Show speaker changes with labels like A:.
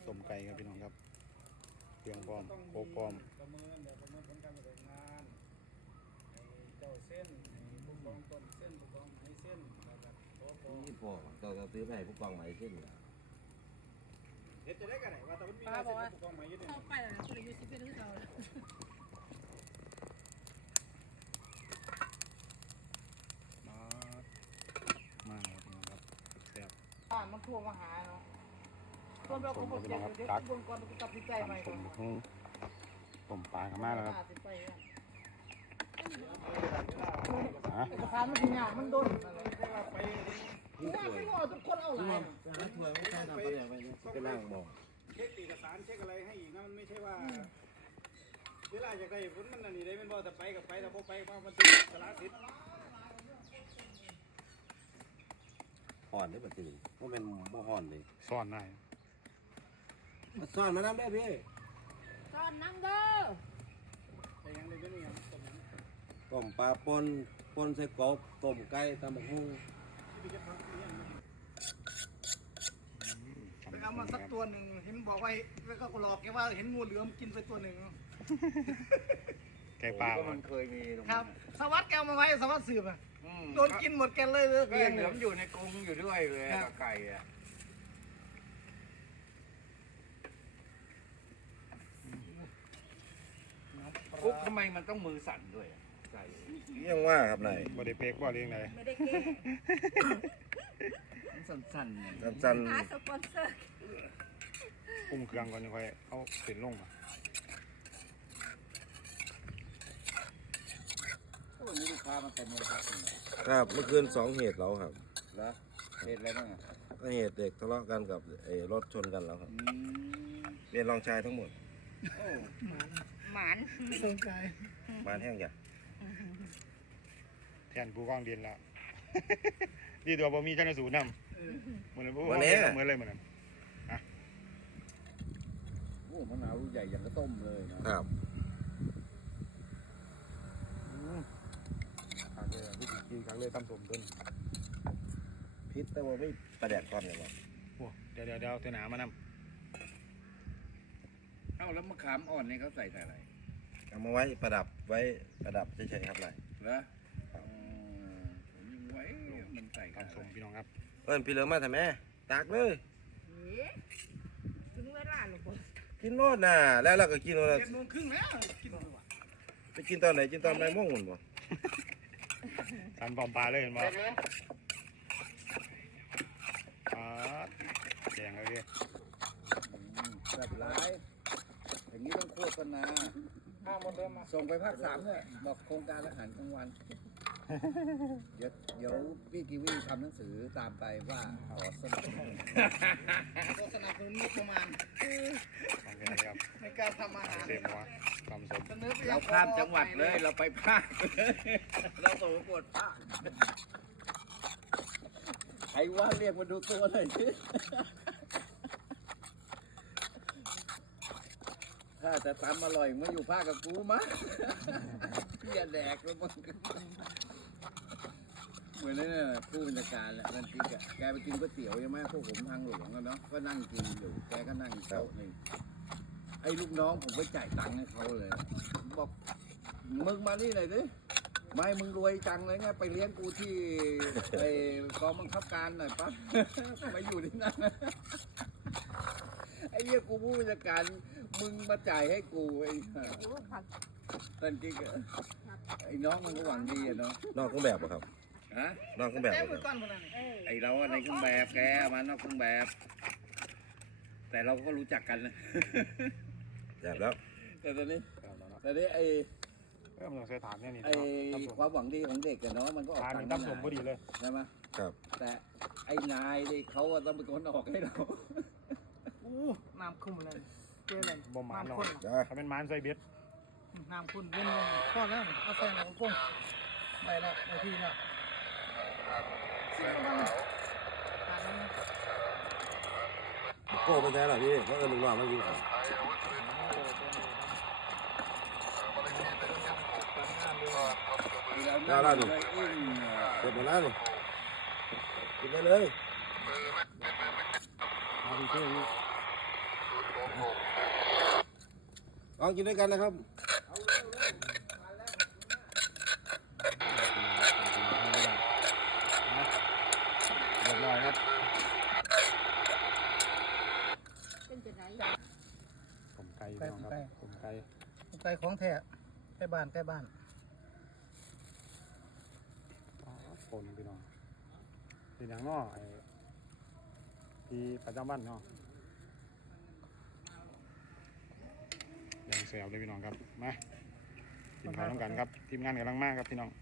A: ต้มไก่ครับพี่น้องครับเครื่องพร้อมโคกพร้อม
B: ประเมินผลการปฏิบัติงานเจ้าเส้นผู้กองต้นเส้นผู้กองไหนเส้นแล้วก็โต๊ะ
C: นี่พอเราซื้อไปให้ผู้กองใหม่ขึ้น
B: เฮ็ดจะได้กันไหนว่าแต่มันมีลายเส้นผู้กองไหมอยู่
D: เข้าไปแล้วนะคุณอายุ11คือเราแล้ว
A: มาครับพี่น้องครับแซ่บ
D: มันทั่วมาหาเนาะต้นเราก็บอกเดี๋ยวบนก่อนกูตัดสินใจใหม่
A: ตำ
D: ก่
A: ส้
D: อน
A: มหุ้งต้มปลากันมาแล้วครับ
D: ตัดสินใจอ่ะ
A: ฮะ
D: สะพานมันถึงอ่ะมันโดนอะไร
B: ไป
D: ว่าไม่รอทุกคนเอาหลาย
C: ถ้วยไม่ใช่ทำประเดี๋ยวไปไปนั่งบอก
B: เช็คเอกสารเช็คอะไรให้อีกนะมันไม่ใช่ว่าเวลาจากใดผลมันอันนี้ได้เป็นบ่แต่ไปกับไปแต่พอไปว่ามันติดสารสิทธิ์
C: ห่อนได้ปะตื่นว่าเป็นบ่ห่อนเลย
A: ซ่อนได้
C: มาซ่อนมาน้ำได้พี่
D: จอนนั่งเด้อ
B: แต่ยังได้เป็นอย่างตรงนั้น
C: ต้มปลาปนใส่กบต้มไก่ตำบักหุ่ง
B: ที่จะทำเนี่ย
D: ไปเอามาสักตัวหนึ่งเห็นบอกไว้แล้วก็หลอกแกว่าเห็นงูเหลือมกินไปตัวหนึ่ง
A: ไก่ปลา
E: ก็มันเคยมีตรง
D: ครั
E: นั้
D: บ
E: น
D: สวัสดิ์แกเอามาไว้สวัสดิ์สืบอ่ะโดนกินหมดแกเลย
E: ก็ยังเหลือมอยู่ในกรงอยู่ด้วยเลยกับไก่อ่ะกุ๊กทำไมมันต้องมือสั่นด้วยอะไก่
C: ยังว่าครับนาย
A: บ่ได้เป๊กบ่เรียงไหน
F: ไม่ได้เก้
E: มันสั่นๆเนี่ย
C: จัน
F: หาสปอนเซอร์
A: อุ้มเครื่องก่อนยังค่อยเอาเส้นลงมา
E: ก็วันนี้ลูกค้ามาเต็มเลยครับ
C: ครับเมื่อคืน2เหตุแล้วครับ
E: แล้วเหตุอะไรบ้างอ่ะ
C: ก็เหตุเด็กทะเลาะกันกับรถชนกันแล้วครับเรียนรองชายทั้งหมด
E: โอ้
F: หมาน
D: สนใจ
C: บ้านแห้งอย่า
A: แทนผู้กองเรียนแล้ว ดีตัวบ่มีชันสูตรนำเหมือนผู้กองเรียนเหมือนเลยเหมือนนั้น
E: โหมะนาวลูกใหญ่อย่างกระต้มเลยนะครับ
A: ครั้งเลยวิธีกินครั้งเลยตำส้มต้น
C: พิษแต่ว่าไม่ประแดกก่อนเลยว่ะ
A: โอ้เดี๋ยวเตหนามานำ
E: เอ้าแล้วมะขามอ่อนนี่เขาใส่อะไร
C: เอามาไว้ประดับเฉยๆครับนาย
E: เหรอผมยังไว้มันใส่กัน
A: ตำส้มพี่น้องครับ
C: เอิ้นพี่เหลือมาทำไมตากเลย
F: ถึงเวลาหรอปะ
C: กินโน่นน่ะแล้วเราก็กินโน่น
D: 7:30แล้วกินหมดว่ะ
C: ไปกินตอนไหนกินตอนไหนม่วงหมดบ่
A: สันปอมปลาเลยเห็นบ่แดงเลย
E: แบบร้าย อย่างนี้ต้องโฆษณา
D: หมดเดิมมา
E: ส่งไปภาค3เนี่ยบอกโครงการอาหารกลางวัน เดี๋ยวพี่กีวีทำหนังสือตามไปว่าขอสนับสนุน
D: โฆษณาคุณมีประมาณ
A: โอเคครับ
D: ในการทำอาหาร
A: เสพหัวตำส้ม
D: เสนอไปยั
E: เรา
D: ง
E: ข้ามจังหวัดเลย เราไปภาคเราส่งประกวดภาคใครว่าเรียกมาดูตัวหน่อยสิถ้าจะทำอร่อยมาอยู่ภาคกับกูมะอย่าแดกแล้วมึงเหมือนนั่นน่ะผู้บัญชาการแหละนั่นที่แกไปกินก๋วยเตี๋ยวใช่ไหมพวกผมทางหลวงกันเนาะก็นั่งกินอยู่แกก็นั่งโต๊ะหนึ่งไอ้ลูกน้องผมไปจ่ายตังค์ให้เขาเลยบอกมึงมานี่หน่อยสิไม่มึงรวยจังเลยไงไปเลี้ยงกูที่ไอ้กองบังคับการหน่อยปั๊บไปอยู่ที่นั่นไอ้เหี้ยกูผู้บัญชาการมึงมาจ่ายให้กูไอ้ห่า
F: อยู่ผัก
E: ตอนจริงอะไอ้น้องมันก็หวังดีอะเนาะ
C: นอกเครื่องแบบเหรอครับ
E: ฮะ
C: นอกเครื่องแบบ
D: แต้ม
C: เหร
D: มื
C: อ
D: อ
C: ค
D: ก้
C: รับ
D: อนหมดเลย
E: ไอ้เราอะในเครื่องแบบแกมานอกเครื่องแบบ แต่เราก็รู้จักกันนะ
C: แบบแล้ว
E: แต่ตอนนี้
A: ครับแล้วเนาะ
E: ตอนนี้ไอ้
A: มันต้องใส่ถามเนี่ยนี่
E: ไอ้
A: ตำส้ม
E: ความหวังดีของเด็กอะเนาะมันก็ออก
A: ทาน
E: ตัง
A: นี่
E: ค์
A: ตำส้มพอดีเลย
E: ใช่ไหม
C: ครับ
E: แต่ไอ้นายนี่เขาอะต้องเป็นคนออกให้เรา
D: อู้น้ำคุ้มเลยเจอเลย
A: บ่หมานหรอก
D: ข้น
A: ถ้าเป็นหมานใส่เบ็ด
D: น้ำข้นเย็นเลยข้อแล้วเอาใส่น้ำข้นได้แล้วไอ้พี่เนี่ยสิบกว่าวันผ่านแล้วนะ
C: โก้ไปแท้หรอพี่เพราะลูกน้องมากินก่อน
E: เรานั่งเลยอึ้ง
C: เก็บหมดแล้วนี่กินได้เลย
A: เอาดีเท่
C: ลองกินด้วยกันนะครับ
A: เรียบร้อยครับ
F: เป็นจะไหน
A: ผมไก่พี่น้องครับผมไก่
D: ไก่ของแท้ใกล้บ้านใกล้บ้าน
A: ปนพี่น้องเป็นอย่างน้อไอ้ที่ประจำวันเนาะยังแซวเลยพี่น้องครับมากินข้าวน้ำกันครับทีมงานกำลังมากครับพี่น้อง